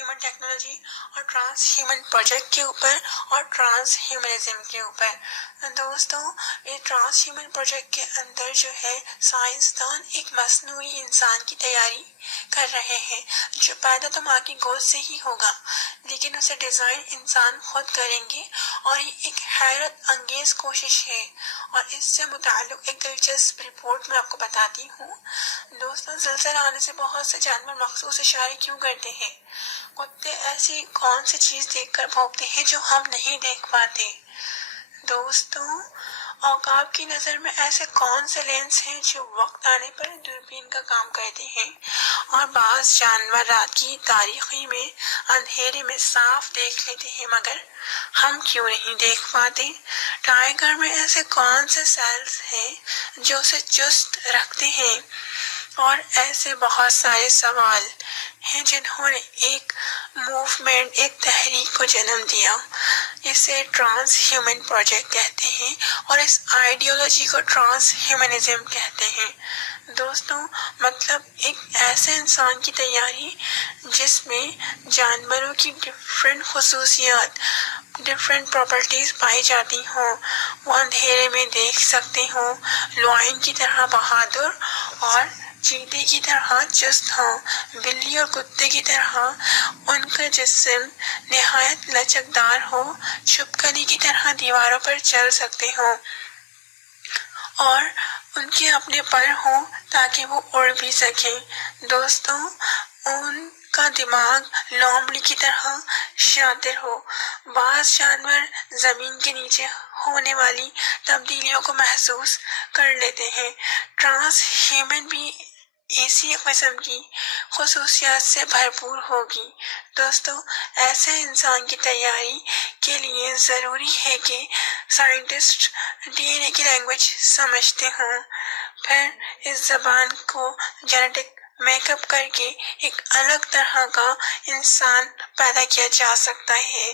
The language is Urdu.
ہیومن ٹیکنالوجی اور ٹرانس ہیومن پروجیکٹ کے اوپر اور ٹرانس ہیومنزم کے اوپر۔ دوستوں، یہ ٹرانس ہیومن پروجیکٹ کے اندر جو ہے سائنسدان ایک مصنوعی انسان کی تیاری کر رہے ہیں جو پیدا تو ماں کی گود سے ہی ہوگا، لیکن اسے ڈیزائن انسان خود کریں گے، اور یہ ایک حیرت انگیز کوشش ہے۔ اور اس سے متعلق ایک دلچسپ رپورٹ میں آپ کو بتاتی ہوں۔ دوستوں، زلزلہ آنے سے بہت سے جانور مخصوص اشارے کیوں کرتے ہیں؟ کتے ایسی کون سی چیز دیکھ کر بھونکتے ہیں جو ہم نہیں دیکھ پاتے؟ دوستوں، عقاب کی نظر میں ایسے کون سے لینس ہیں جو وقت آنے پر دوربین کا کام کرتے ہیں؟ اور بعض جانور رات کی تاریکی میں اندھیرے میں صاف دیکھ لیتے ہیں مگر ہم کیوں نہیں دیکھ پاتے؟ ٹائیگر میں ایسے کون سے سیلز ہیں جو اسے چست رکھتے ہیں؟ اور ایسے بہت سارے سوال ہیں جنہوں نے ایک موومنٹ، ایک تحریک کو جنم دیا۔ اسے ٹرانس ہیومن پروجیکٹ کہتے ہیں اور اس آئیڈیالوجی کو ٹرانس ہیومنزم کہتے ہیں۔ دوستوں، مطلب ایک ایسے انسان کی تیاری جس میں جانوروں کی ڈفرینٹ خصوصیات، ڈفرینٹ پراپرٹیز پائی جاتی ہوں، وہ اندھیرے میں دیکھ سکتے ہوں، لائن کی طرح بہادر اور چیتے کی طرح چست ہوں، بلی اور کتے کی طرح ان کا جسم نہایت لچکدار ہو، چھپکلی کی طرح دیواروں پر چل سکتے ہوں، اور ان کے اپنے پر ہوں تاکہ وہ اڑ بھی سکیں۔ دوستوں، ان کا دماغ لومڑی کی طرح شاطر ہو۔ بعض جانور زمین کے نیچے ہونے والی تبدیلیوں کو محسوس کر لیتے ہیں۔ ٹرانس ہیومن بھی اسی قسم کی خصوصیات سے بھرپور ہوگی۔ دوستوں، ایسے انسان کی تیاری کے لیے ضروری ہے کہ سائنٹسٹ ڈی این اے کی لینگویج سمجھتے ہوں، پھر اس زبان کو جینیٹک میک اپ کر کے ایک الگ طرح کا انسان پیدا کیا جا سکتا ہے۔